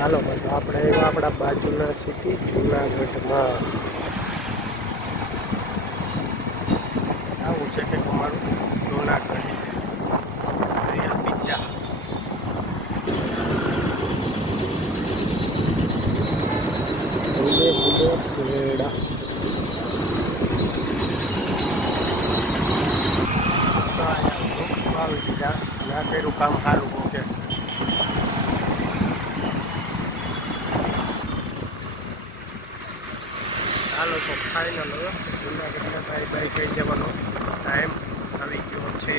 હાલો ભાઈ આપણે આવ્યા આપણા બાજુના સિટી જુનાગઢમાં. આવું છે કે તમારું જુનાગઢ રિયલ પિઝા. કેળા વૃક્ષ વાવી દીધા. ના કર્યું કામ સારું ઓકે. ચાલો તો ફાઇનલ હવે જુનાગઢના બાય બાય કહી દેવાનો ટાઈમ આવી ગયો છે.